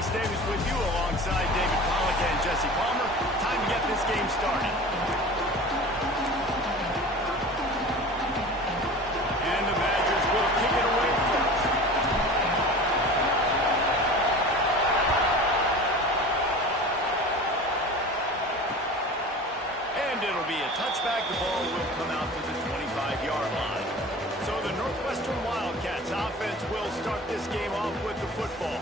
Lee Davis with you alongside David Pollack and Jesse Palmer. Time to get this game started. And the Badgers will kick it away first. And it'll be a touchback. The ball will come out to the 25-yard line. So the Northwestern Wildcats offense will start this game off with the football.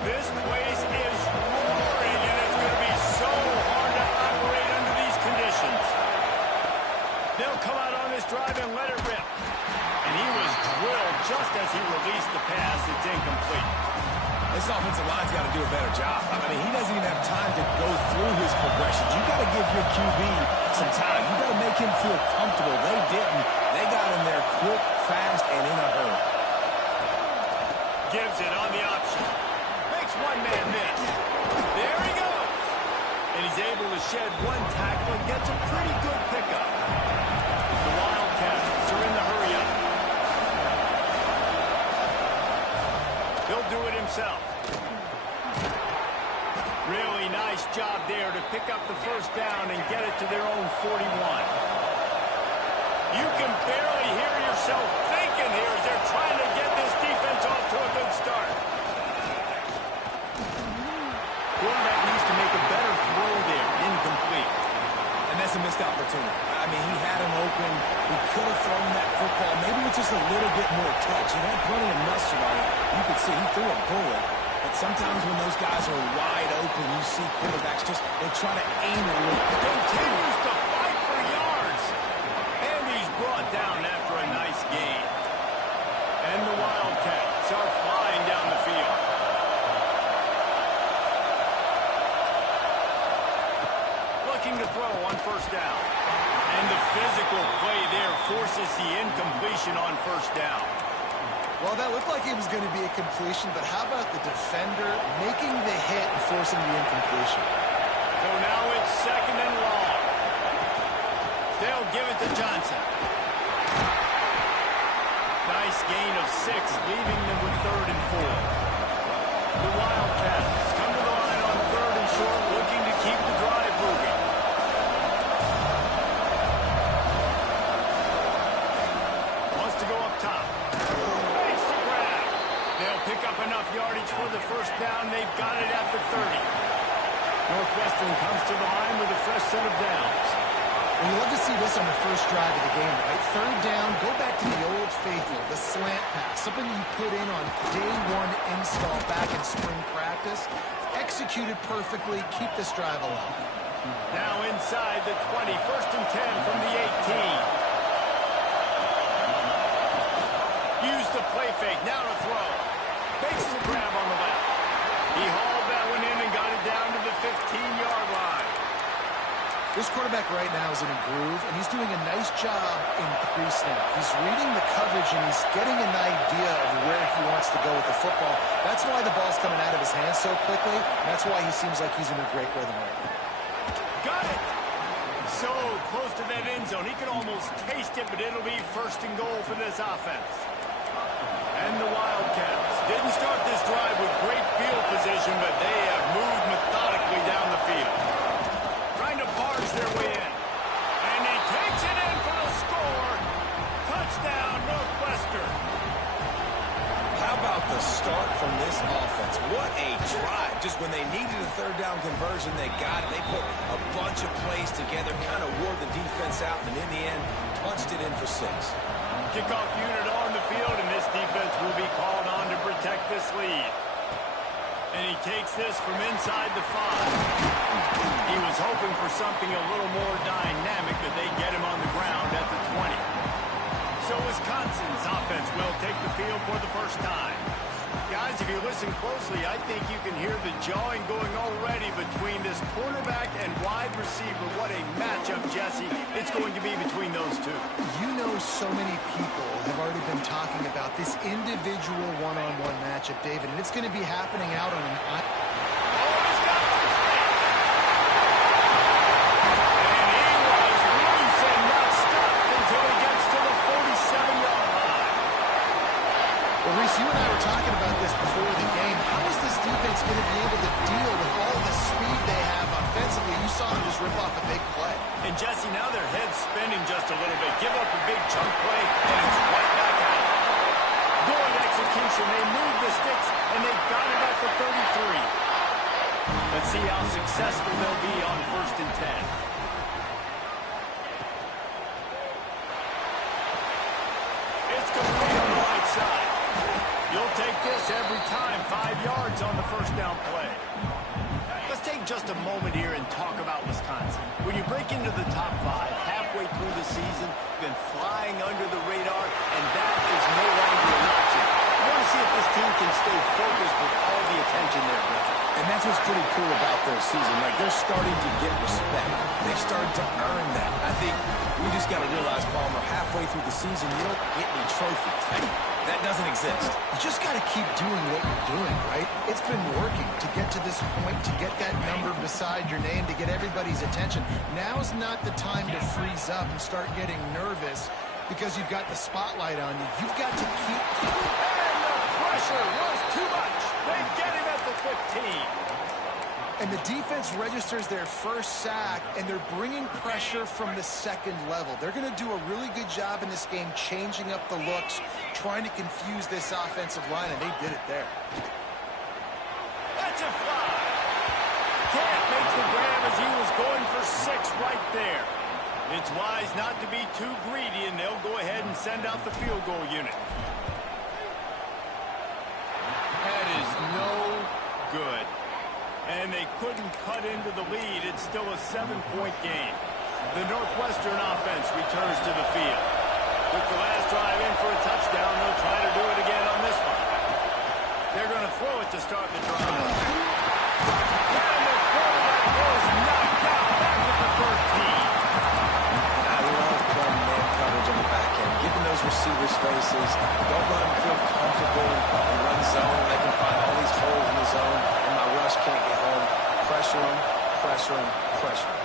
This place is roaring, and it's going to be so hard to operate under these conditions. They'll come out on this drive and let it rip. And he was drilled just as he released the pass. It's incomplete. This offensive line's got to do a better job. I mean, he doesn't even have time to go through his progressions. You got to give your QB some time. You got to make him feel comfortable. They didn't. They got him there quick, fast, and in a hurry. Gives it on the option. Makes one man miss. There he goes. And he's able to shed one tackle and gets a pretty good pickup. The Wildcats are in the hurry up. He'll do it himself. Really nice job there to pick up the first down and get it to their own 41. You can barely hear yourself thinking here as they're trying to get this defense off to a good start. Quarterback needs to make a better throw there. Incomplete. And that's a missed opportunity. I mean, he had him open. He could have thrown that football maybe with just a little bit more touch. He had plenty of mustard on it. You could see he threw a bullet. But sometimes when those guys are wide open, you see quarterbacks just, they try to aim it a little. Continues to fight for yards. And he's brought down after a nice gain. And the Wildcats are flying down the field. Looking to throw on first down. And the physical play there forces the incompletion on first down. Well, that looked like it was going to be a completion, but how about the defender making the hit and forcing the incompletion? So now it's second and long. They'll give it to Johnson. Nice gain of 6, leaving them with 3rd and 4. The Wildcats come to the line on 3rd and short, looking to keep the drive moving. Wants to go up top. Makes the grab. They'll pick up enough yardage for the first down. They've got it at the 30. Northwestern comes to the line with a fresh set of downs. Well, you love to see this on the first drive of the game, right? 3rd down, go back to the old faithful, the slant pass, something you put in on day 1 install back in spring practice. Executed perfectly, keep this drive alive. Now inside the 20, 1st and 10 from the 18. Use the play fake, now to throw. Makes the grab on the left. He hauled that one in and got it down to the 15-yard line. This quarterback right now is in a groove, and he's doing a nice job in pre-snap. He's reading the coverage, and he's getting an idea of where he wants to go with the football. That's why the ball's coming out of his hands so quickly. That's why he seems like he's in a great rhythm right now. Got it! So close to that end zone. He can almost taste it, but it'll be 1st and goal for this offense. And the Wildcats didn't start this drive with great field position, but they have moved methodically down the field. Trying to barge their way in. And he takes it in for the score. Touchdown, Northwestern. How about the start from this offense? What a drive. Just when they needed a 3rd down conversion, they got it. They put a bunch of plays together, kind of wore the defense out, and in the end, punched it in for 6. Kickoff unit on the field, and this defense will be called on to protect this lead. And he takes this from inside the 5. He was hoping for something a little more dynamic, but they get him on the ground at the 20. So Wisconsin's offense will take the field for the first time. Guys, if you listen closely, I think you can hear the jawing going already between this quarterback and wide receiver. What a matchup, Jesse, it's going to be between those two. You know, so many people have already been talking about this individual one-on-one matchup, David, and it's going to be happening out on an... going to be able to deal with all the speed they have offensively. You saw them just rip off a big play. And Jesse, now their head's spinning just a little bit. Give up a big chunk play, and it's right back out. Good execution. They move the sticks, and they've got it at the 33. Let's see how successful they'll be on 1st and 10. It's complete on the right side. You'll take this every time. 5 yards on the 1st down play. Let's take just a moment here and talk about Wisconsin. When you break into the top 5 halfway through the season, you've been flying under the radar, and that is no longer an option. I want to see if this team can stay focused with all the attention they're getting. And that's what's pretty cool about their season. Like, they're starting to get respect. They've started to earn that. I think we just got to realize, Palmer, halfway through the season, you don't get any trophies. That doesn't exist. You just got to keep doing what you're doing, right? It's been working to get to this point, to get that number beside your name, to get everybody's attention. Now's not the time to freeze up and start getting nervous because you've got the spotlight on you. You've got to keep... And the pressure was too much. They get him at the 15. And the defense registers their first sack, and they're bringing pressure from the second level. They're going to do a really good job in this game changing up the looks, trying to confuse this offensive line, and they did it there. That's a fly. Can't make the grab as he was going for 6 right there. It's wise not to be too greedy, and they'll go ahead and send out the field goal unit. That is no good. And they couldn't cut into the lead. It's still a 7-point game. The Northwestern offense returns to the field. With the last drive in for a touchdown, they'll try to do it again on this one. They're going to throw it to start the drive. And the quarterback was knocked out back at the 13. I love playing man coverage on the back end, giving those receivers spaces. Don't let them feel comfortable and run zone. They can find all these holes in the zone, and my rush can't get home. Pressure them, pressure them, pressure them.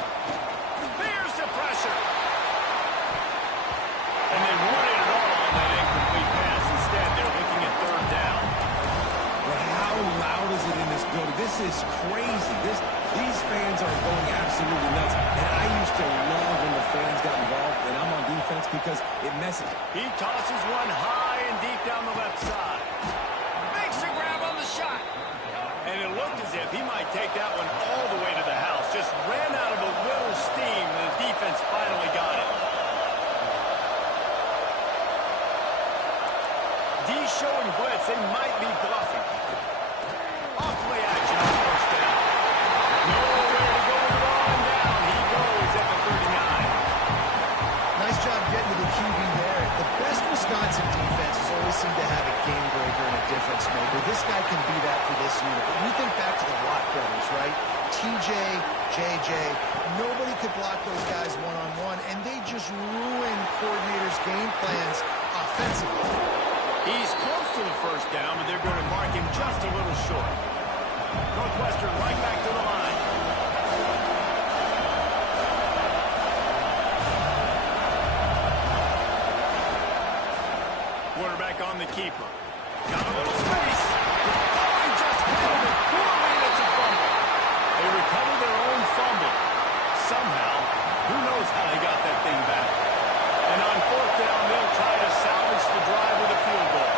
There's the pressure. And they wanted it all on that incomplete pass. Instead, they're looking at 3rd down. But how loud is it in this building? This is crazy. These fans are going absolutely nuts. And I used to love when the fans got involved, and I'm on defense because it messes. He tosses one high and deep down the left side. Makes a grab on the shot. And it looked as if he might take that one all the way to the house. Just ran out of a little steam, and the defense finally got it. D showing blitz. They might be bluffing. Off-play action on 1st down. Nowhere to go with the ball, and down he goes at the 39. Nice job getting to the QB there. The best Wisconsin defense has always seemed to have a game breaker and a difference maker. This guy can be that for this unit. But we think back to the Watt brothers, right? TJ, JJ, nobody could block those guys one-on-one, and they just ruin coordinators' game plans offensively. He's close to the 1st down, but they're going to mark him just a little short. Northwestern right back to the line. Quarterback on the keeper. Got a little space. Oh, he just handled it poorly, and it's a fumble. They recover their own fumble. Somehow, who knows how they got that thing back. And on 4th down, they'll try to salvage the drive with a field goal.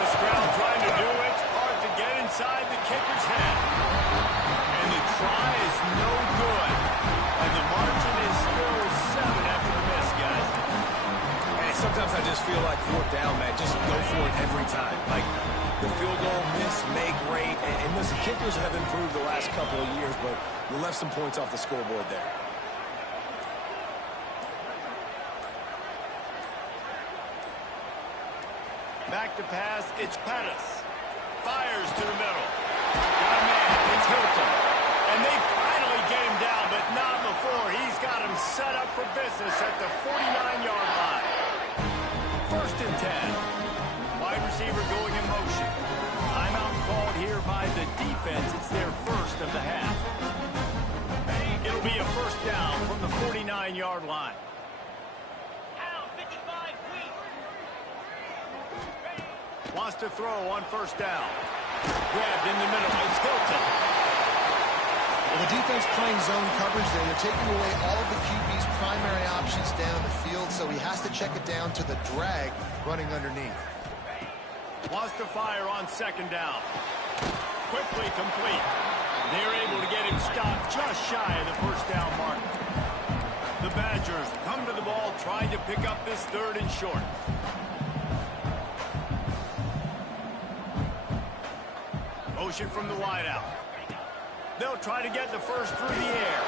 This crowd trying to do its part to get inside the kicker's head. And the try is no good. And the margin is still 7 after the miss, guys. And sometimes I just feel like 4th down, man. Just go for it every time. Like, the field goal, miss, make, rate. And listen, kickers have improved the last couple of years, but we left some points off the scoreboard there. Back to pass, it's Pettis. Fires to the middle. Got a man, it's Hilton. And they finally get him down, but not before. He's got him set up for business at the 49-yard line. 1st and 10. Wide receiver going in motion. Timeout called here by the defense. It's their 1st of the half. It'll be a 1st down from the 49-yard line. Wants to throw on 1st down. Grabbed in the middle. It's Hilton. Well, the defense playing zone coverage there. They're taking away all of the QB's primary options down the field, so he has to check it down to the drag running underneath. Wants to fire on second down. Quickly complete. They're able to get him stopped just shy of the first down mark. The Badgers come to the ball trying to pick up this third and short. Motion from the wideout. They'll try to get the first through the air.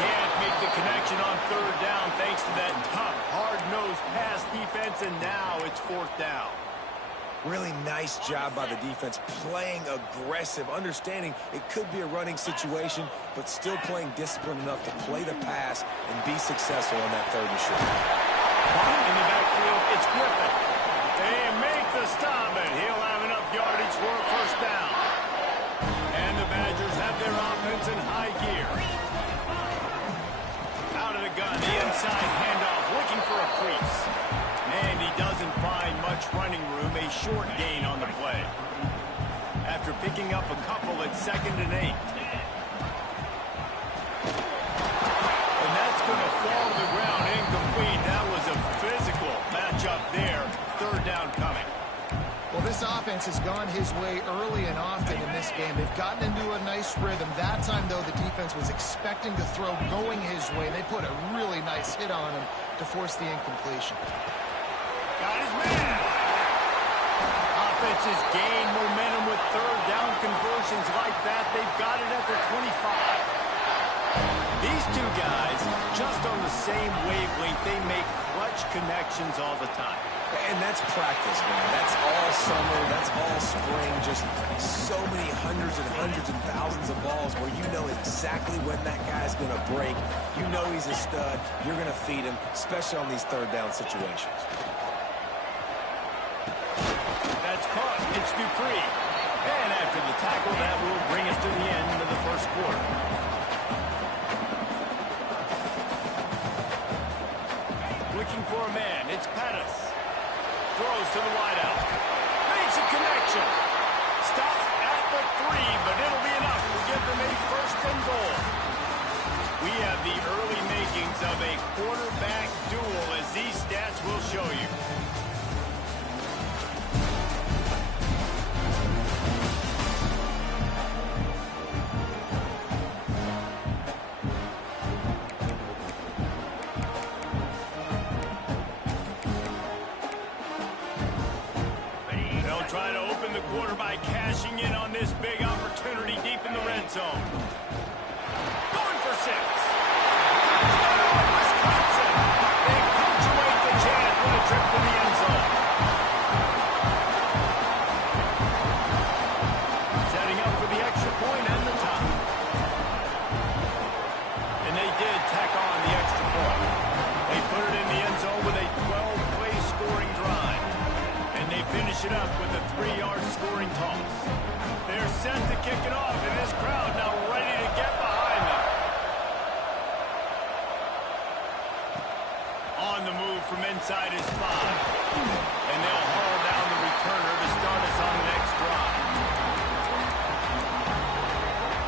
Can't make the connection on third down thanks to that tough, hard-nosed pass defense, and now it's fourth down. Really nice job by the defense, playing aggressive, understanding it could be a running situation, but still playing disciplined enough to play the pass and be successful on that third and short. In the backfield, it's Griffin. They make the stop, and he'll have enough yardage for a first down. And the Badgers have their offense in high gear. Out of the gun, the inside handoff, looking for a crease. And he doesn't find much running room, a short gain on the play. After picking up a couple at 2nd and 8. And that's going to fall to the ground incomplete. That was a physical matchup there. Third down coming. Well, this offense has gone his way early and often in this game. They've gotten into a nice rhythm. That time, though, the defense was expecting to throw going his way. They put a really nice hit on him to force the incompletion. Got his man. Offenses gain momentum with third down conversions like that. They've got it at the 25. These two guys, just on the same wavelength, they make clutch connections all the time. And that's practice, man. That's all summer. That's all spring. Just so many hundreds and thousands of balls where you know exactly when that guy's going to break. You know he's a stud. You're going to feed him, especially on these third down situations. That's caught. It's Dupree. And after the tackle, that will bring us to the end of the first quarter. Looking for a man. It's Pettis. Throws to the wideout. Makes a connection. Stops at the 3, but it'll be enough to give them a first and goal. We have the early makings of a quarterback duel, as these stats will show you. Try to open the quarter by cashing in on this big opportunity deep in the red zone. Going for 6. Wisconsin. They punctuate the chance with a trip to the end zone. Setting up for the extra point and the tie. And they did tack on the extra point. They put it in the end zone with a 12-play scoring drive. They finish it up with a 3-yard scoring toss. They're set to kick it off, and this crowd now ready to get behind them. On the move from inside his 5. And they'll haul down the returner to start us on the next drive.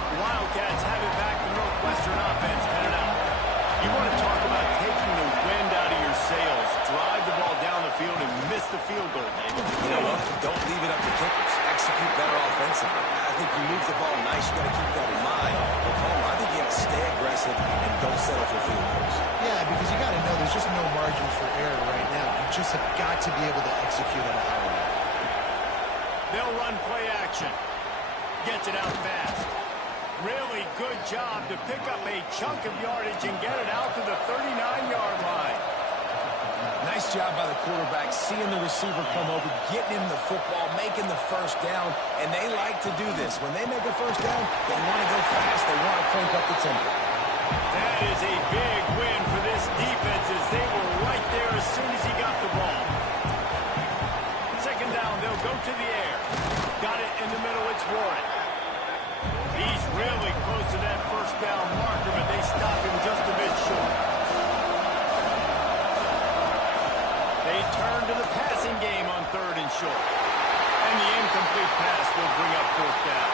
The Wildcats have it back. The Northwestern offense headed out. You want to talk about taking the wind out of your sails. Drive the ball down the field and miss the field goal, David. You know what? Don't leave it up to kickers. Execute better offensively. I think you move the ball nice. You got to keep that in mind. But Paul, I think you got to stay aggressive and don't settle for field goals. Yeah, because you got to know there's just no margin for error right now. You just have got to be able to execute at a high level. They'll run play action. Gets it out fast. Really good job to pick up a chunk of yardage and get it out to the 39-yard line. Nice job by the quarterback, seeing the receiver come over, getting him the football, making the first down, and they like to do this. When they make a first down, they want to go fast. They want to crank up the tempo. That is a big win for this defense, as they were right there as soon as he got the ball. Second down, they'll go to the air. Got it in the middle, it's Warren. He's really close to that first down marker, but they stop him just a bit short. They turn to the passing game on 3rd and short. And the incomplete pass will bring up fourth down.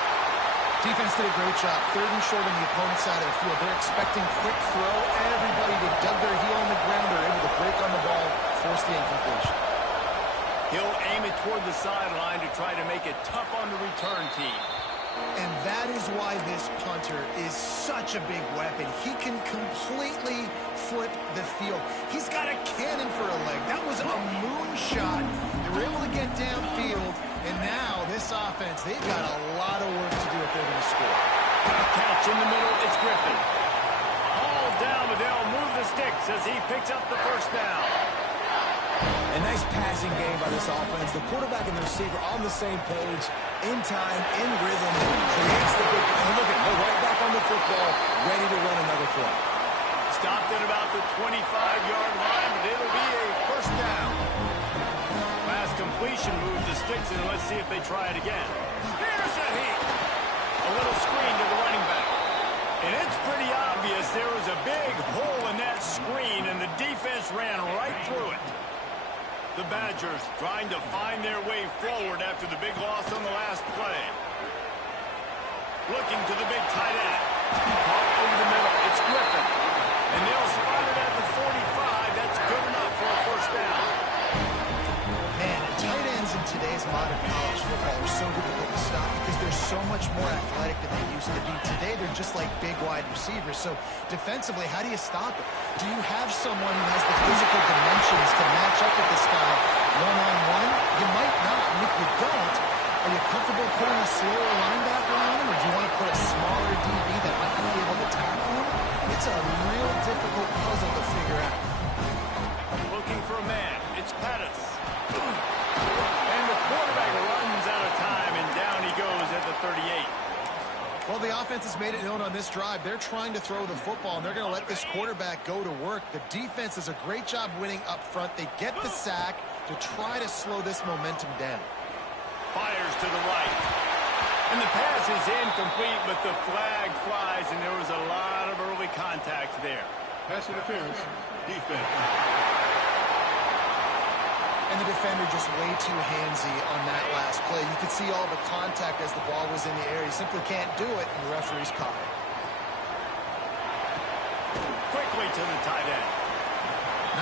Defense did a great job. Third and short on the opponent's side of the field. They're expecting quick throw. Everybody that dug their heel on the ground are able to break on the ball, force the incompletion. He'll aim it toward the sideline to try to make it tough on the return team. And that is why this punter is such a big weapon. He can completely flip the field. He's got a cannon for a leg. That was a moonshot. They were able to get downfield, and now this offense, they've got a lot of work to do if they're going to score. Catch in the middle, it's Griffin. All down, but they'll move the sticks as he picks up the first down. A nice passing game by this offense. The quarterback and the receiver on the same page, in time, in rhythm, creates the big play. Look at they're right back on the football, ready to run another play. Stopped at about the 25-yard line, but it'll be a first down. Pass completion moved the sticks, and let's see if they try it again. Here's a heat. A little screen to the running back. And it's pretty obvious there was a big hole in that screen, and the defense ran right through it. The Badgers trying to find their way forward after the big loss on the last play. Looking to the big tight end. Caught over the middle. It's Griffin. And they'll spot it at the 45. That's good enough for a first down. Man, tight ends in today's modern college football are so difficult to stop because they're so much more athletic than they used to be. Today, they're just like big wide receivers. So defensively, how do you stop it? Do you have someone who has the physical dimensions to match up with this guy one-on-one? You might not. And if you don't, are you comfortable putting a slower linebacker on him, or do you want to put a smaller DB that might not be able to tackle him? It's a real difficult puzzle to figure out. Looking for a man. It's Pettis. And the quarterback runs out of time, and down he goes at the 38. Well, the offense has made it known on this drive. They're trying to throw the football, and they're going to let this quarterback go to work. The defense does a great job winning up front. They get the sack to try to slow this momentum down. Fires to the right. And the pass is incomplete, but the flag flies, and there was a lot of early contact there. Pass interference, defense. And the defender just way too handsy on that last play. You could see all the contact as the ball was in the air. He simply can't do it, and the referee's caught it. Quickly to the tight end.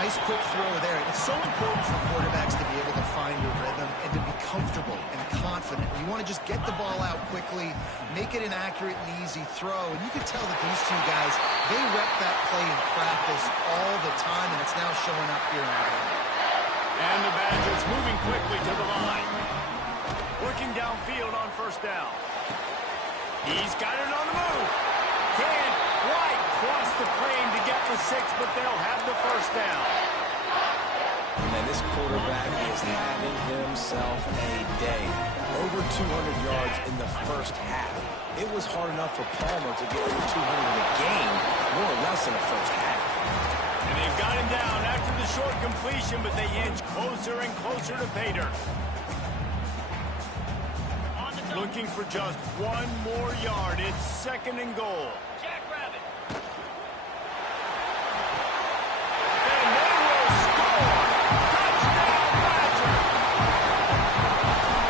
Nice quick throw there. It's so important for quarterbacks to be able to find a rhythm and to be comfortable and confident. You want to just get the ball out quickly, make it an accurate and easy throw. And you can tell that these two guys, they rep that play in practice all the time, and it's now showing up here in the game. And the Badgers moving quickly to the line. Working downfield on first down. He's got it on the move. Can't quite cross the plane to get the 6, but they'll have the first down. Man, this quarterback is having himself a day. Over 200 yards in the first half. It was hard enough for Palmer to get over 200 in a game, more or less in the first half. And they've got him down after the short completion, but they inch closer and closer to pay dirt. Looking for just one more yard. It's second and goal. Jackrabbit. And they will score. Touchdown, Badger.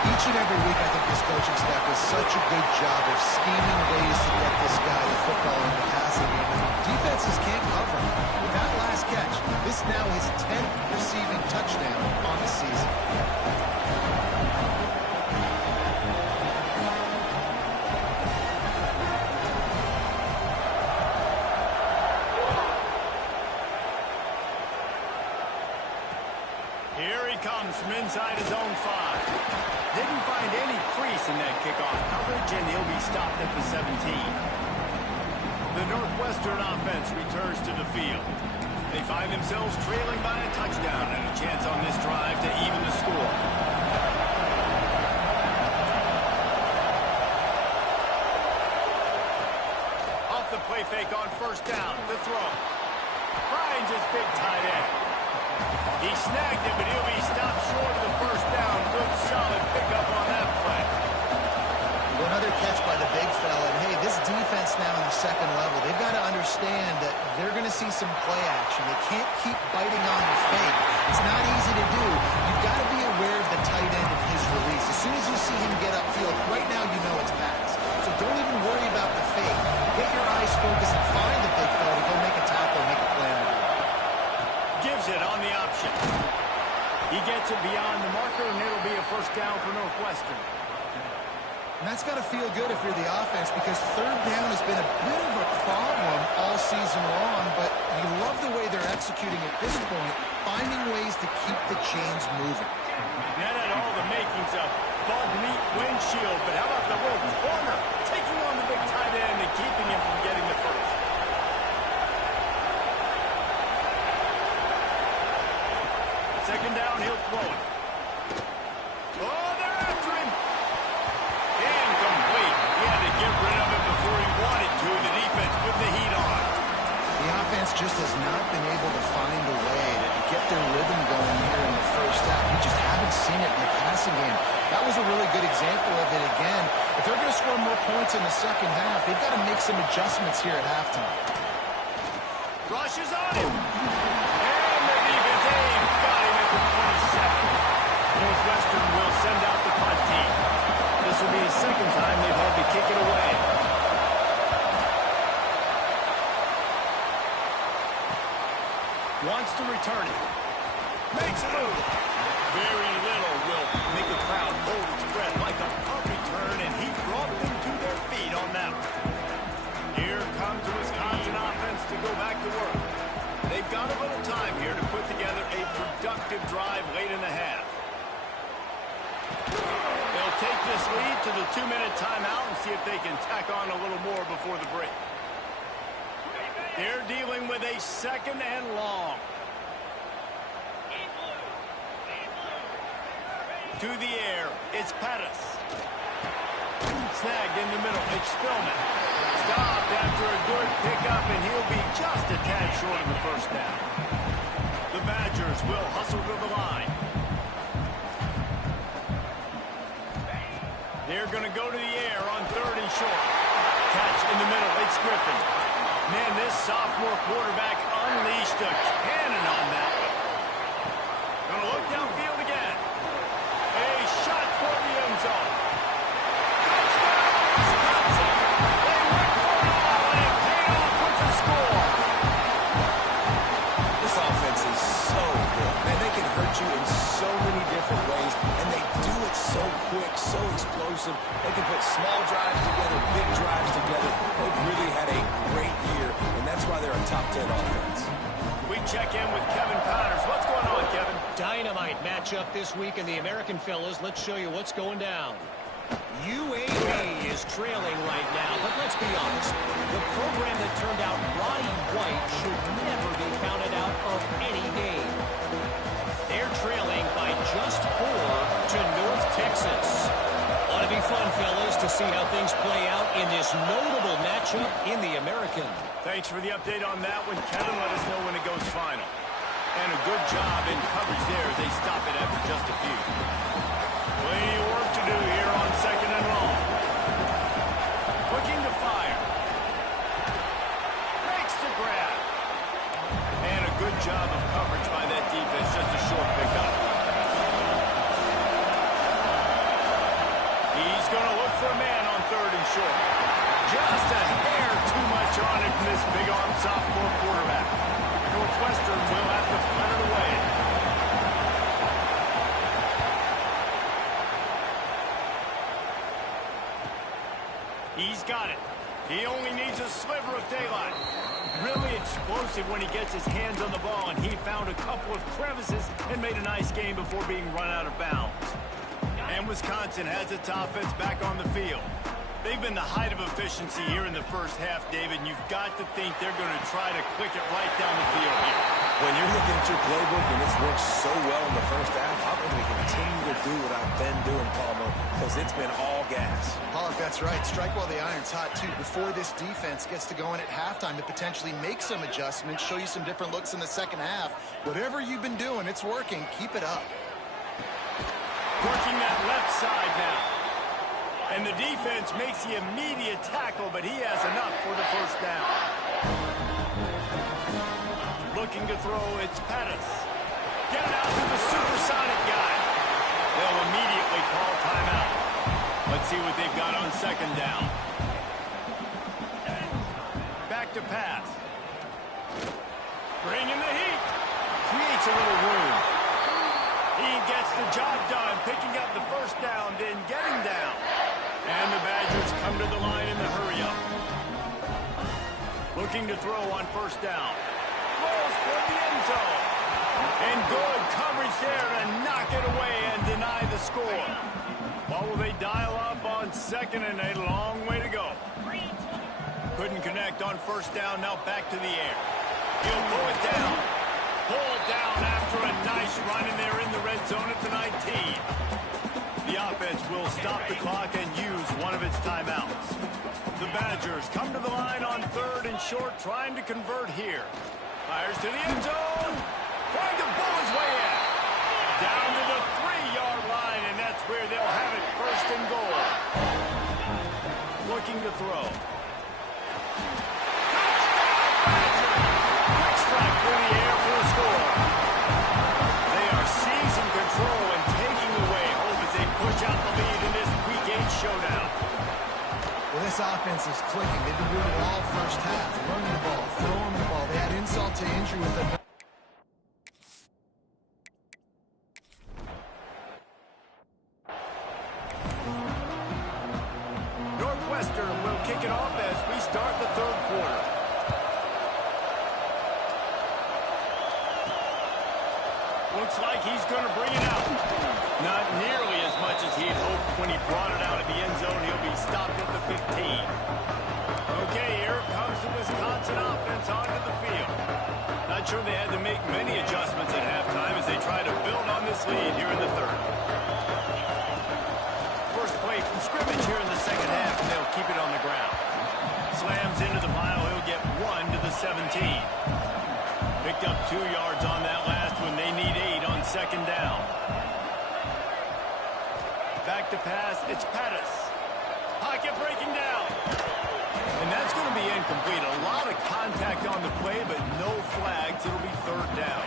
Each and every week, I think this coaching staff does such a good job of scheming ways to get this guy the football in the passing game. And defenses can't cover him. With that last catch, this now his 10th receiving touchdown on the season. Here he comes from inside his own 5. Didn't find any crease in that kickoff coverage, and he'll be stopped at the 17. The Northwestern offense returns to the field. They find themselves trailing by a touchdown and a chance on this drive to even the score. Off the play fake on first down, the throw. Finds his big tight end. He snagged it, but he'll be stopped short of the first down. Good, solid pickup on that play. Another catch by the big fella. And, hey, this defense now in the second level, they've got to understand that they're they're going to see some play action. They can't keep biting on the fake. It's not easy to do. You've got to be aware of the tight end and his release. As soon as you see him get upfield, right now you know it's pass. So don't even worry about the fake. Get your eyes focused and find the big fella to go make a tackle and make a play on the ball. Gives it on the option. He gets it beyond the marker, and it'll be a first down for Northwestern. And that's got to feel good if you're the offense, because third down has been a bit of a problem all season long, but you love the way they're executing at this point, finding ways to keep the chains moving. That had all the makings of bug meat windshield, but how about the little corner taking on the big tight end and keeping him from getting the first? Second down, he'll throw it. Oh, they're after him. Incomplete. He had to get rid of it before he wanted to. The defense with the heat on. The offense just has not been able to find a way to get their rhythm going here in the first half. We just haven't seen it in the passing game. That was a really good example of it again. If they're going to score more points in the second half, they've got to make some adjustments here at halftime. Rushes on him. And the defense aims. Got him at the 27. Northwestern will send out the punt team. This will be the second time they've had to kick it away. Wants to return it. Makes a move. Very little will make a crowd hold its breath like a punt return, and he brought them to their feet on that one. Here comes the Wisconsin offense to go back to work. They've got a little time here to put together a productive drive late in the half. They'll take this lead to the 2-minute timeout and see if they can tack on a little more before the break. They're dealing with a second and long. To the air, it's Pettis. Snagged in the middle, it's Spillman. Stopped after a good pickup, and he'll be just a tad short of the first down. The Badgers will hustle to the line. They're going to go to the air on third and short. Catch in the middle, it's Griffin. Man, this sophomore quarterback unleashed a cannon on that one. Going to look downfield again. A shot toward the end zone. Touchdown, Wisconsin! They went for it all, and it paid off with the score. This offense is so good. Man, they can hurt you in so many different ways, and they do it so quick, so explosive. They can put small drives together, big drives together. They've really had a great year, and that's why they're a top 10 offense. We check in with Kevin Connors. What's going on, Kevin? Dynamite matchup this week in the American, fellas. Let's show you what's going down. UAB is trailing right now, but let's be honest. The program that turned out Roddy White should never be counted out of any game. They're trailing by just 4 to North Texas. Ought to be fun, fellas, to see how things play out in this notable matchup in the American. Thanks for the update on that one, Kevin. Let us know when it goes final. And a good job in coverage there as they stop it after just a few. Plenty of work to do here on second and long. Looking to fire. Makes the grab. And a good job of coverage by that defense. Just a short pickup. He's going to look for a man on third and short. Just a hair too much on it from this big-arm sophomore quarterback. Northwestern will have to punt it away. He's got it. He only needs a sliver of daylight. Really explosive when he gets his hands on the ball, and he found a couple of crevices and made a nice game before being run out of bounds. And Wisconsin has its offense back on the field. They've been the height of efficiency here in the first half, David, and you've got to think they're going to try to click it right down the field here. When you're looking at your playbook and it's worked so well in the first half, I'm going to continue to do what I've been doing, Palmer, because it's been all gas. Pollock, that's right. Strike while the iron's hot, too. Before this defense gets to going at halftime to potentially make some adjustments, show you some different looks in the second half. Whatever you've been doing, it's working. Keep it up. Working that left side now. And the defense makes the immediate tackle, but he has enough for the first down. looking to throw. It's Pettis. Get it out to the supersonic guy. They'll immediately call timeout. Let's see what they've got on second down. Back to pass. Bringing the heat. Creates a little room. He gets the job done, picking up the first down, then getting down. And the Badgers come to the line in the hurry-up. Looking to throw on first down. Throws for the end zone. And good coverage there to knock it away and deny the score. What will they dial up on second and a long way to go? Couldn't connect on first down, now back to the air. He'll pull it down. Pulled down after a nice run, and they're in the red zone at the 19. The offense will stop the clock and use one of its timeouts. The Badgers come to the line on third and short, trying to convert here. Fires to the end zone. Trying to pull his way in. Down to the 3-yard line, and that's where they'll have it first and goal. Looking to throw. Quick strike through the air for a score. They are seizing control and taking away hope as they push out the lead in this Week 8 showdown. Well, this offense is clicking. They've been doing it all first half. Running the ball, throwing the ball. They had insult to injury with them. Northwestern will kick it off as we start the third quarter. Looks like he's going to bring it out. Not nearly as much as he'd hoped when he brought it out of the end zone. He'll be stopped at the 15. Okay, here comes the Wisconsin offense onto the field. Not sure they had to make many adjustments at halftime as they try to build on this lead here in the third. First play from scrimmage here in the second half, and they'll keep it on the ground. Slams into the pile. He'll get 1 to the 17. Picked up 2 yards on that last one. They need 8 on second down. Back to pass. It's Pettis. Pocket breaking down. And that's going to be incomplete. A lot of contact on the play, but no flags. It'll be third down.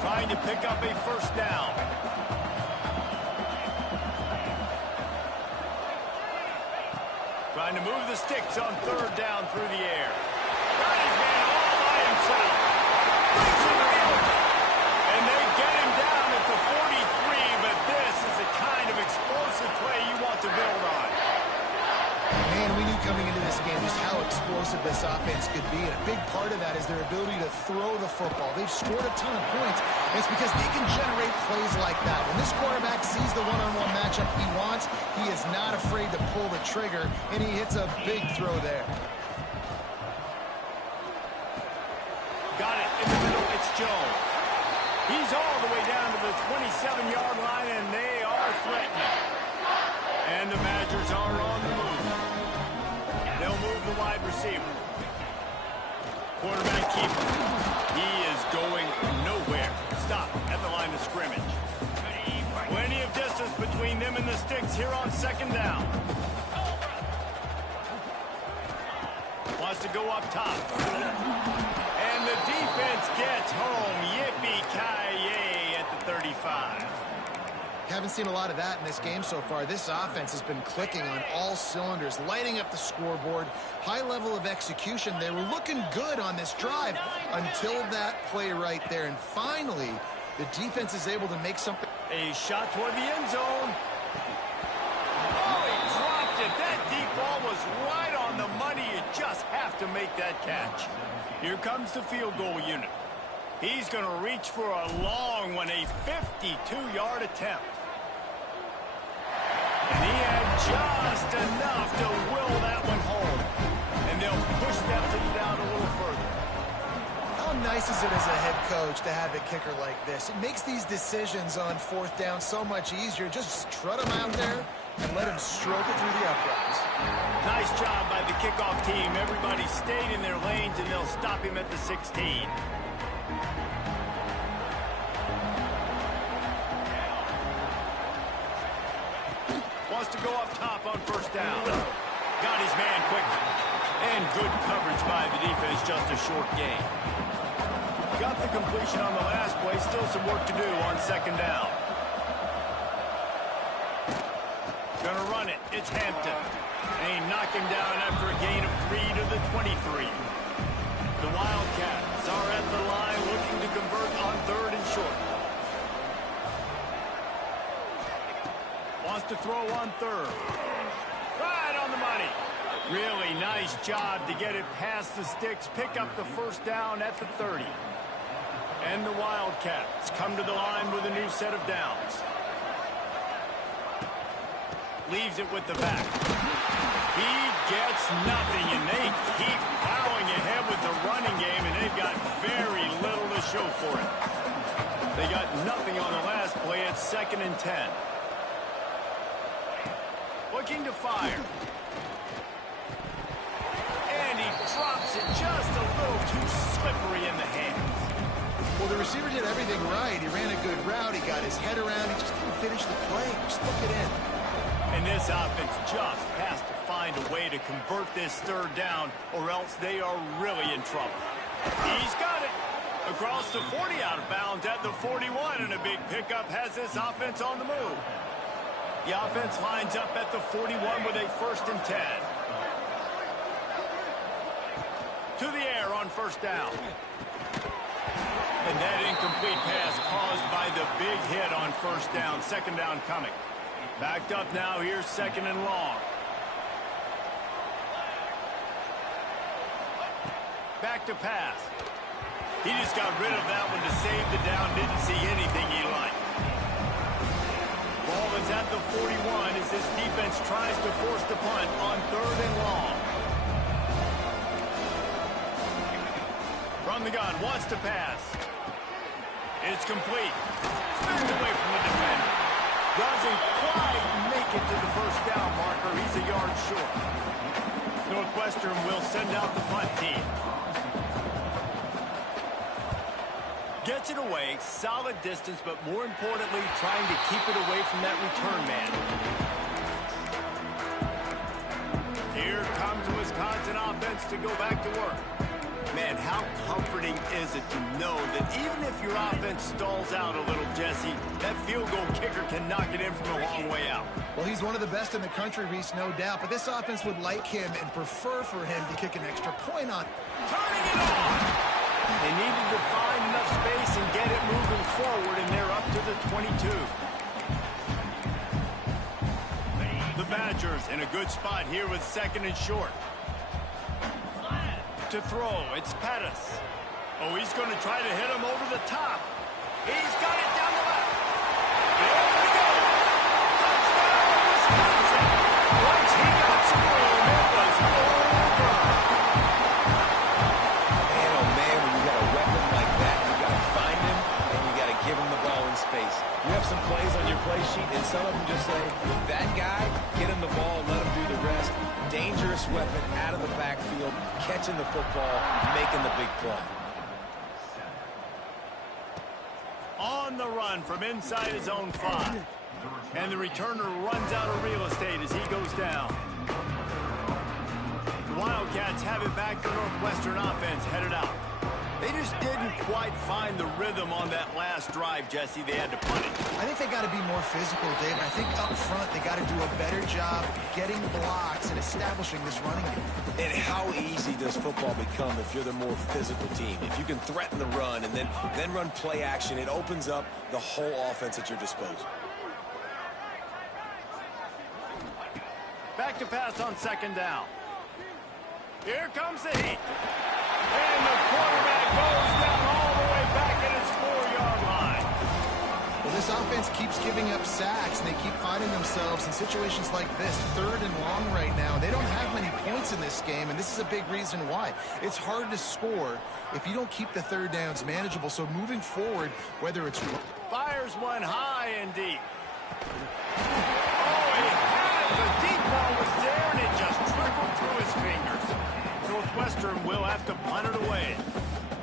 Trying to pick up a first down. Trying to move the sticks on third down through the air. Got his man all by himself. Brings him to the open. And they get him down at the 43, but this is the kind of explosive play you want to build on. Man, we knew coming into this game just how explosive this offense could be, and a big part of that is their ability to throw the football. They've scored a ton of points, and it's because they can generate plays like that. When this quarterback sees the one-on-one matchup he wants, he is not afraid to pull the trigger, and he hits a big throw there. Got it in the middle. It's Jones. He's all the way down to the 27-yard line, and they are threatening. And the Badgers are on the move. They'll move the wide receiver. Quarterback keeper. He is going nowhere. Stop at the line of scrimmage. Plenty of distance between them and the sticks here on second down. Wants to go up top. And the defense gets home. Yippee-ki-yay at the 35. Haven't seen a lot of that in this game so far. This offense has been clicking on all cylinders, lighting up the scoreboard. High level of execution. They were looking good on this drive until that play right there. And finally, the defense is able to make something. A shot toward the end zone. Oh, he dropped it. That deep ball was right on the money. You just have to make that catch. Here comes the field goal unit. He's going to reach for a long one, a 52-yard attempt. And he had just enough to will that one home. And they'll push that lead out a little further. How nice is it as a head coach to have a kicker like this? It makes these decisions on fourth down so much easier. Just strut him out there and let him stroke it through the uprights. Nice job by the kickoff team. Everybody stayed in their lanes, and they'll stop him at the 16. Wants to go up top on first down. Got his man quickly. And good coverage by the defense, just a short gain. Got the completion on the last play. Still some work to do on second down. Gonna run it. It's Hampton. They knock him down after a gain of 3 to the 23. The Wildcats are at the line looking to convert on 3rd and short. Wants to throw on 3rd. Right on the money. Really nice job to get it past the sticks. Pick up the first down at the 30. And the Wildcats come to the line with a new set of downs. Leaves it with the back. He gets nothing, and they keep plowing ahead with the running game, and they've got very little to show for it. They got nothing on the last play. It's 2nd and 10. Looking to fire. And he drops it just a little too slippery in the hands. Well, the receiver did everything right. He ran a good route. He got his head around. He just didn't finish the play. Just look it in. And this offense just has to find a way to convert this 3rd down, or else they are really in trouble. He's got it. Across the 40, out of bounds at the 41, and a big pickup has this offense on the move. The offense lines up at the 41 with a 1st and 10. To the air on 1st down. And that incomplete pass caused by the big hit on 1st down. 2nd down coming. Backed up now. Here's 2nd and long. Back to pass. He just got rid of that one to save the down. Didn't see anything he liked. Ball is at the 41 as this defense tries to force the punt on 3rd and long. From the gun, wants to pass. It's complete. Spins away from the defender. Doesn't quite make it to the 1st down marker. He's a yard short. Northwestern will send out the punt team. Gets it away, solid distance, but more importantly, trying to keep it away from that return man. Here comes the Wisconsin offense to go back to work. Man, how comforting is it to know that even if your offense stalls out a little, Jesse, that field goal kicker can knock it in from a long way out. Well, he's one of the best in the country, Reese, no doubt. But this offense would like him and prefer for him to kick an extra point on. Turning it on! They needed to find enough space and get it moving forward, and they're up to the 22. The Badgers in a good spot here with 2nd and short. To throw, it's Pettis. Oh, he's going to try to hit him over the top. He's got it down the left. There we go. Touchdown, Wisconsin. Once he got some room, it was over. Man, oh man, when you got a weapon like that, you got to find him, and you got to give him the ball in space. You have some plays on your play sheet, and some of them just say, with that guy, get him the ball, let him do the rest. Dangerous weapon out of the backfield, catching the football, making the big play. On the run from inside his own 5. And the returner runs out of real estate as he goes down. The Wildcats have it back to Northwestern offense headed out. They just didn't quite find the rhythm on that last drive, Jesse. They had to punt it. I think they got to be more physical, David. I think up front they got to do a better job getting blocks and establishing this running game. And how easy does football become if you're the more physical team? If you can threaten the run and then run play action, it opens up the whole offense at your disposal. Back to pass on 2nd down. Here comes the heat. And the quarterback goes down all the way back at his 4-yard line. Well, this offense keeps giving up sacks, and they keep finding themselves in situations like this, 3rd and long right now. They don't have many points in this game, and this is a big reason why. It's hard to score if you don't keep the 3rd downs manageable. So moving forward, whether it's... Fires one high and deep. Oh, he had it. The deep ball was there, and it just trickled through his fingers. Northwestern will have to punt it away.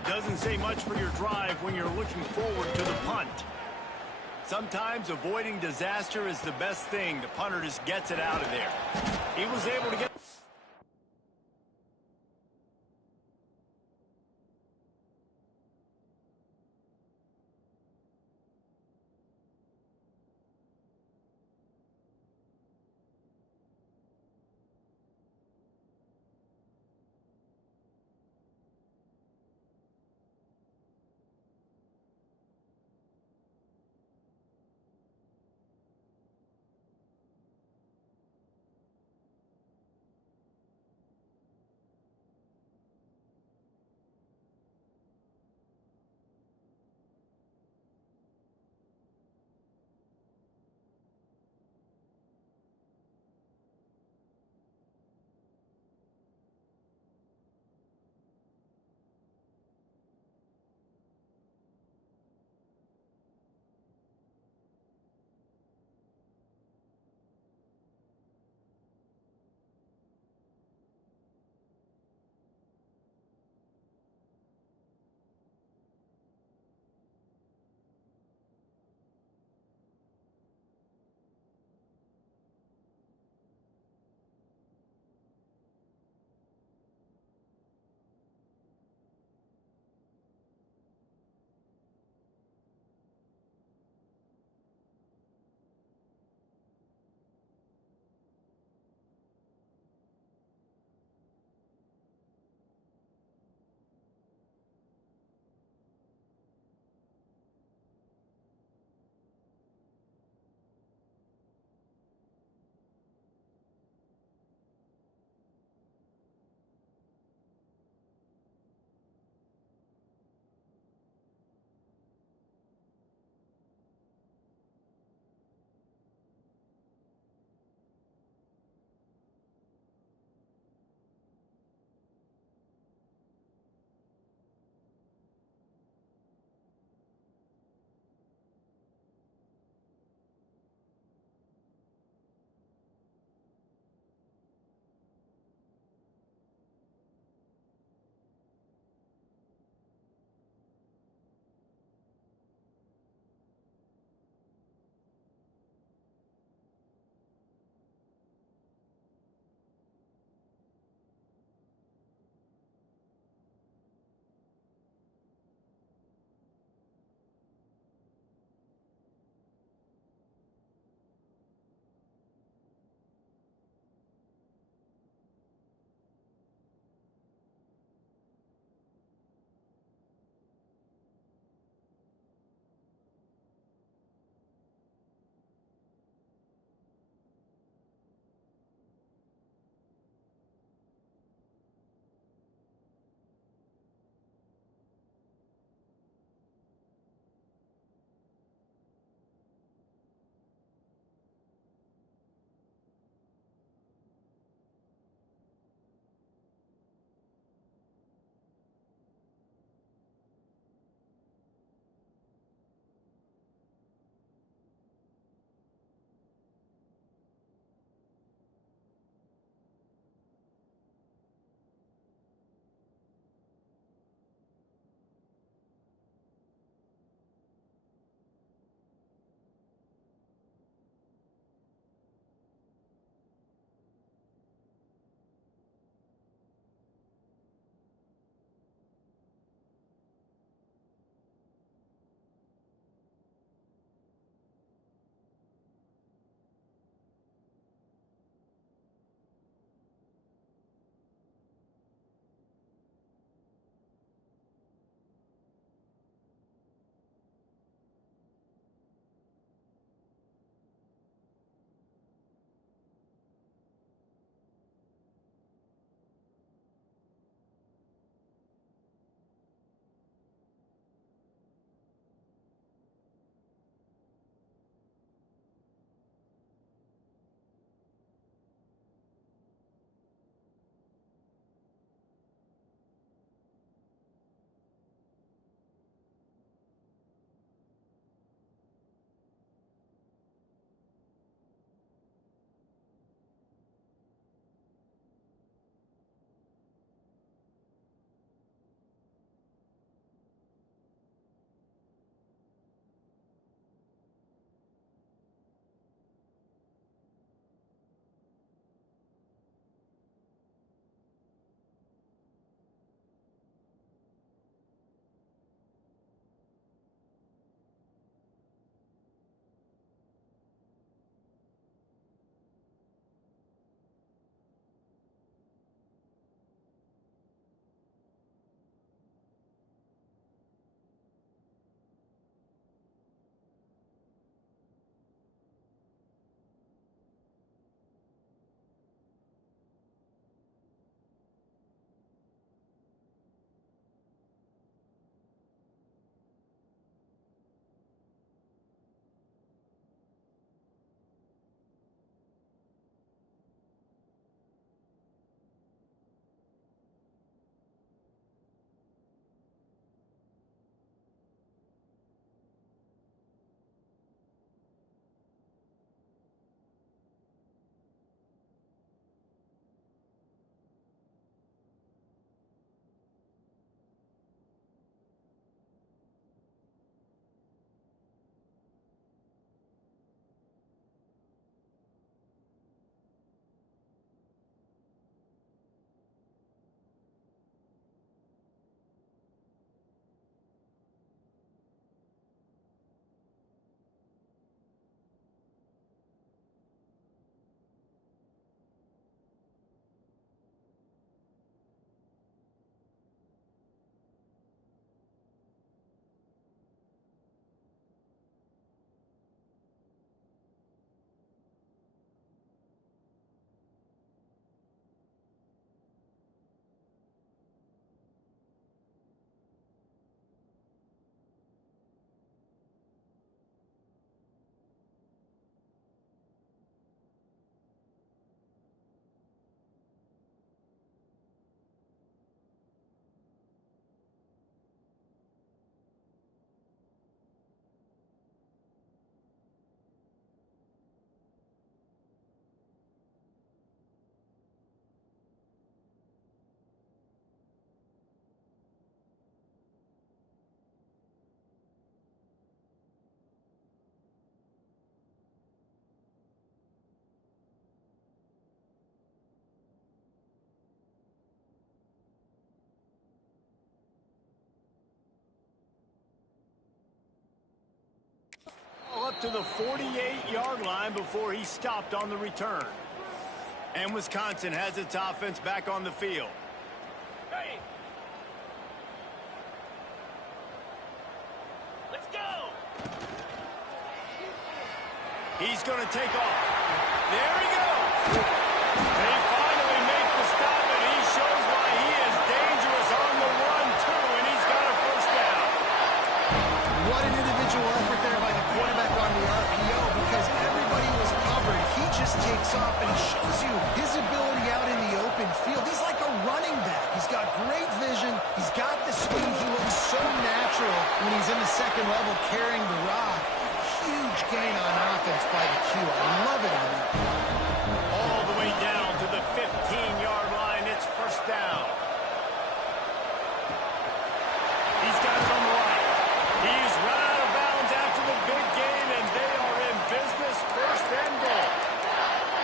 Doesn't say much for your drive when you're looking forward to the punt. Sometimes avoiding disaster is the best thing. The punter just gets it out of there. He was able to get... up to the 48-yard line before he stopped on the return. And Wisconsin has its offense back on the field. Hey. Let's go. He's going to take off. There he goes. They finally make the stop, and he shows why he is dangerous on the run, too, and he's got a first down. What an individual effort there by the quarterback on the RPO, because everybody was covered. He just takes off, and he shows you his ability out in the open field. He's like a running back. He's got great vision. He's got the speed. He looks so natural when he's in the second level carrying the rock. Huge gain on offense by the Q. I love it on that. All the way down to the 15-yard line. It's first down. He's got it on the right. He's run out of bounds after the big gain, and they are in business, first and goal.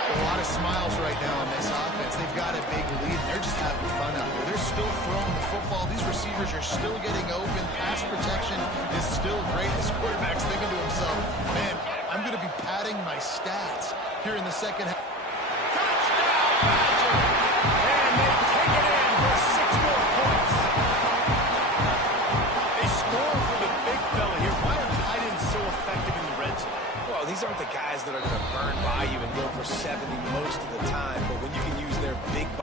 A lot of smiles right now on this offense. They've got a big lead. They're just having fun out there. They're still throwing the football. These receivers are still getting open. Pass protection is still great. This quarterback's thinking to himself, man, I'm going to be padding my stats here in the second half. Touchdown, Badger! And they take it in for 6 more points. They score for the big fella here. Why are tight ends so effective in the red zone? Well, these aren't the guys that are going to burn by you and go for 70 most of the time, but when you can use their big body.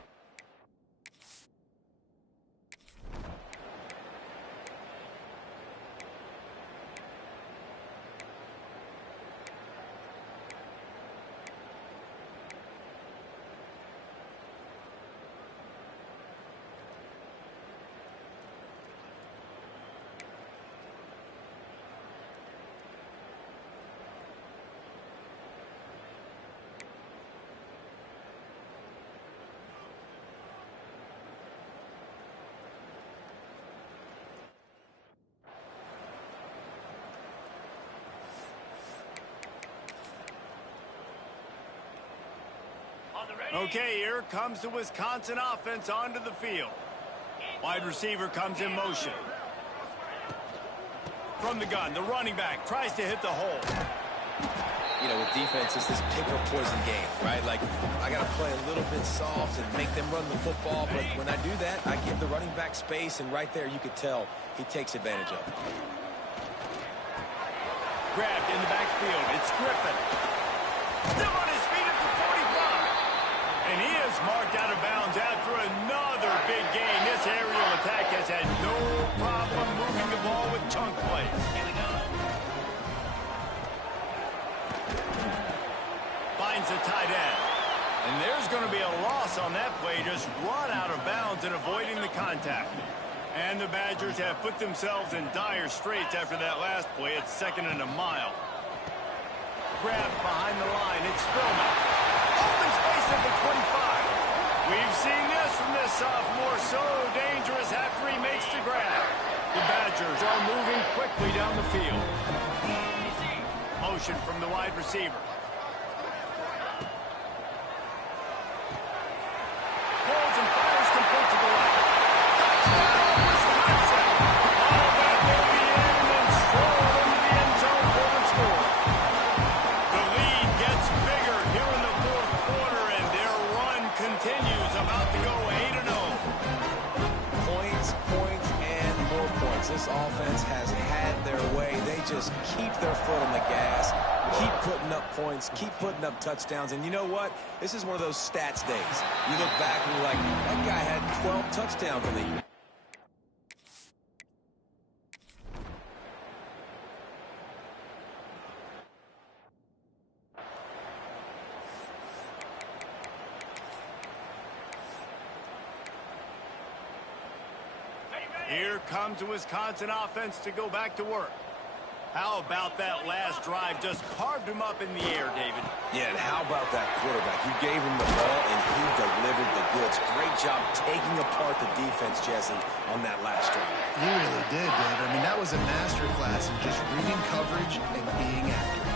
Okay, here comes the Wisconsin offense onto the field. Wide receiver comes in motion. From the gun, the running back tries to hit the hole. You know, with defense, it's this pick or poison game, right? Like, I got to play a little bit soft and make them run the football, but when I do that, I give the running back space, and right there you could tell he takes advantage of it. Grabbed in the backfield. It's Griffin. Still on his feet at the 45. And he is marked out of bounds after another big gain. This aerial attack has had no problem moving the ball with chunk plays. Finds a tight end. And there's going to be a loss on that play. Just run out of bounds and avoiding the contact. And the Badgers have put themselves in dire straits after that last play. It's 2nd and a mile. Grabbed behind the line. It's Spillman. Open space at the 25. We've seen this from this sophomore. So dangerous after he makes the grab. The Badgers are moving quickly down the field. Motion from the wide receiver. Pulls and fires complete to the right. Touchdown, Wisconsin! All that will be in and stroll into the end zone for the score. The lead gets bigger here in the 4th quarter, and their run continues, about to go 8-0. Points, points, and more points. This offense has had their way. They just keep their foot on the gas, keep putting up points, keep putting up touchdowns. And you know what? This is one of those stats days. You look back and you're like, that guy had 12 touchdowns in the year. Here comes the Wisconsin offense to go back to work. How about that last drive? Just carved him up in the air, David. Yeah, and how about that quarterback? You gave him the ball, and he delivered the goods. Great job taking apart the defense, Jesse, on that last drive. He really did, David. I mean, that was a masterclass in just reading coverage and being accurate.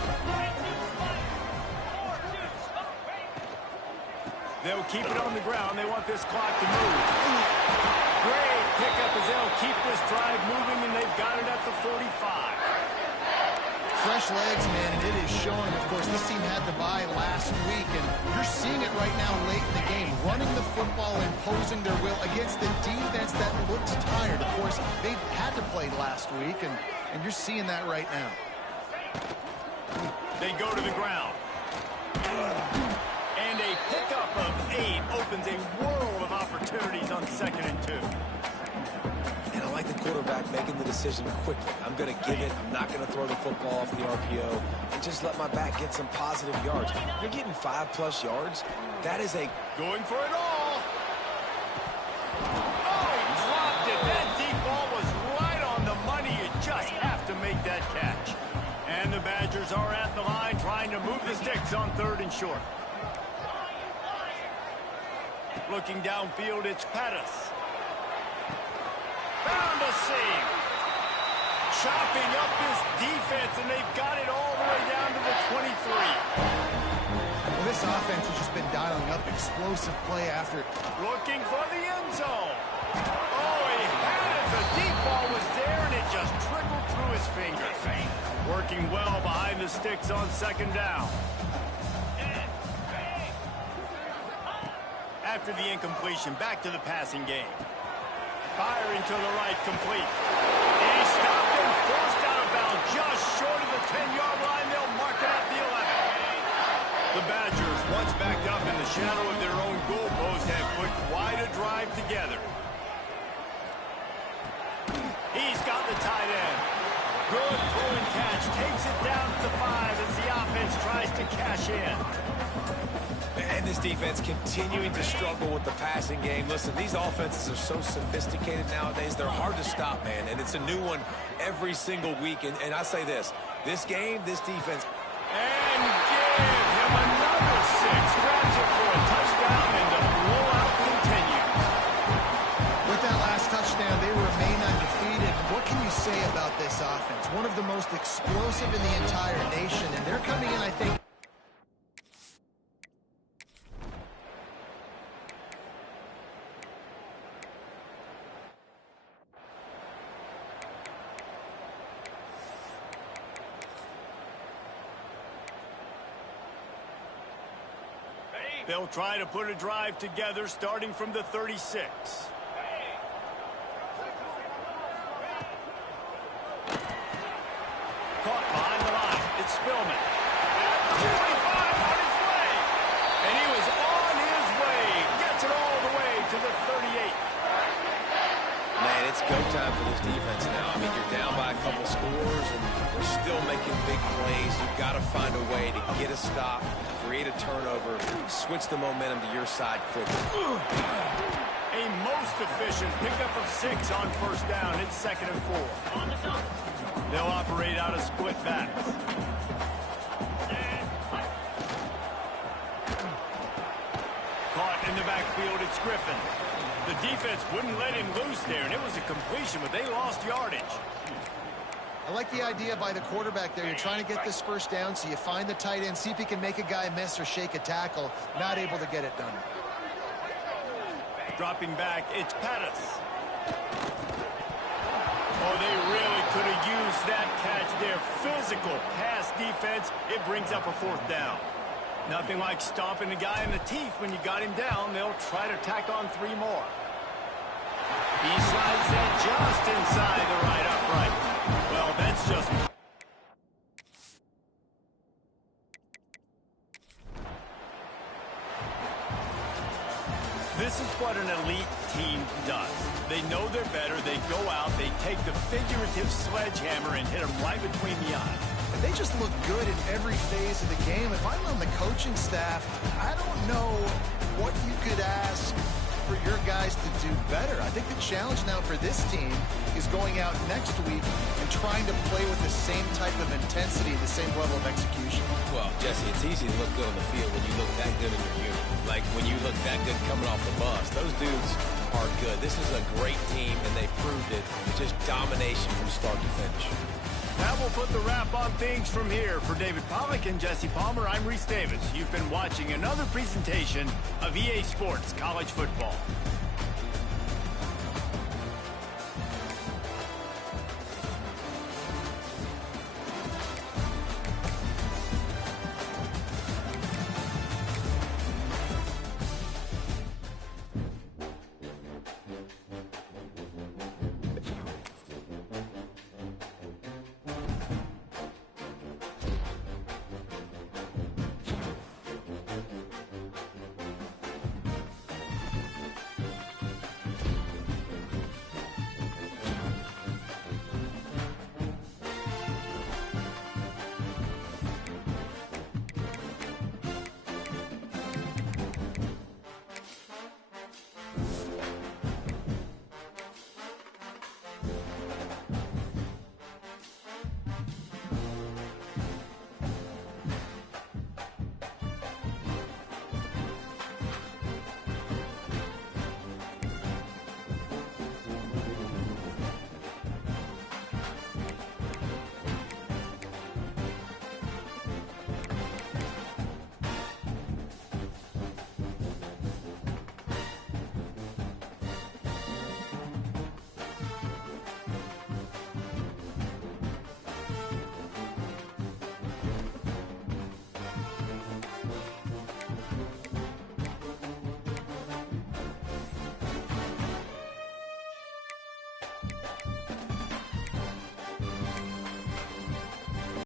They'll keep it on the ground. They want this clock to move. Great pickup as they'll keep this drive moving, and they've got it at the 45. Fresh fresh legs, man, and it is showing. Of course, this team had the bye last week, and you're seeing it right now late in the game, running the football, imposing their will against the defense that looks tired. Of course, they had to play last week, and you're seeing that right now. They go to the ground. And a pickup of 8 opens a world of opportunities on 2nd and 2. And I like the quarterback making the decision quickly. I'm going to give it. I'm not going to throw the football off the RPO and just let my back get some positive yards. You're getting 5+ yards. That is a... Going for it all. Oh, he dropped it. That deep ball was right on the money. You just have to make that catch. And the Badgers are at the line trying to move the sticks on 3rd and short. Looking downfield, it's Pettis. Found a seam. Chopping up this defense, and they've got it all the way down to the 23. Well, this offense has just been dialing up explosive play after. Looking for the end zone. Oh, he had it. The deep ball was there, and it just trickled through his fingers. Working well behind the sticks on 2nd down. After the incompletion, back to the passing game. Firing to the right, complete. He stopped and forced out of bounds just short of the 10-yard line. They'll mark it at the 11. The Badgers, once backed up in the shadow of their own goalpost, have put quite a drive together. He's got the tight end. Good throw and catch. Takes it down to the 5 as the offense tries to cash in. And this defense continuing to struggle with the passing game. Listen, these offenses are so sophisticated nowadays. They're hard to stop, man. And it's a new one every single week. And I say this game, this defense. And give him another 6. Grabs it for a touchdown, and the blowout continues. With that last touchdown, they remain undefeated. What can you say about this offense? One of the most explosive in the entire nation. And they're coming in, I think. They'll try to put a drive together starting from the 36. Caught behind the line. It's Spillman. At the 25 on his way. And he was on his way. Gets it all the way to the 38. Man, it's go time for this defense now. I mean, you're down by a couple scores, and they're still making big plays. You've got to find a way to get a stop, create a turnover, switch the momentum to your side quickly. A most efficient pickup of 6 on 1st down. It's 2nd and 4. They'll operate out of split backs. Caught in the backfield, it's Griffin. The defense wouldn't let him loose there, and it was a completion, but they lost yardage. I like the idea by the quarterback there. You're trying to get this 1st down, so you find the tight end, see if he can make a guy miss or shake a tackle. Not able to get it done. Dropping back, it's Pettis. Oh, they really could have used that catch there. Physical pass defense. It brings up a 4th down. Nothing like stomping the guy in the teeth when you got him down. They'll try to tack on 3 more. He slides that just inside the right upright. Well, that's just... This is what an elite team does. They know they're better. They go out. They take the figurative sledgehammer and hit them right between the eyes. They just look good in every phase of the game. If I'm on the coaching staff, I don't know what you could ask for your guys to do better. I think the challenge now for this team is going out next week and trying to play with the same type of intensity, the same level of execution. Well, Jesse, it's easy to look good on the field when you look that good in your unit. Like when you look that good coming off the bus. Those dudes are good. This is a great team, and they proved it. Just domination from start to finish. That will put the wrap on things from here. For David Pollack and Jesse Palmer, I'm Reese Davis. You've been watching another presentation of EA Sports College Football.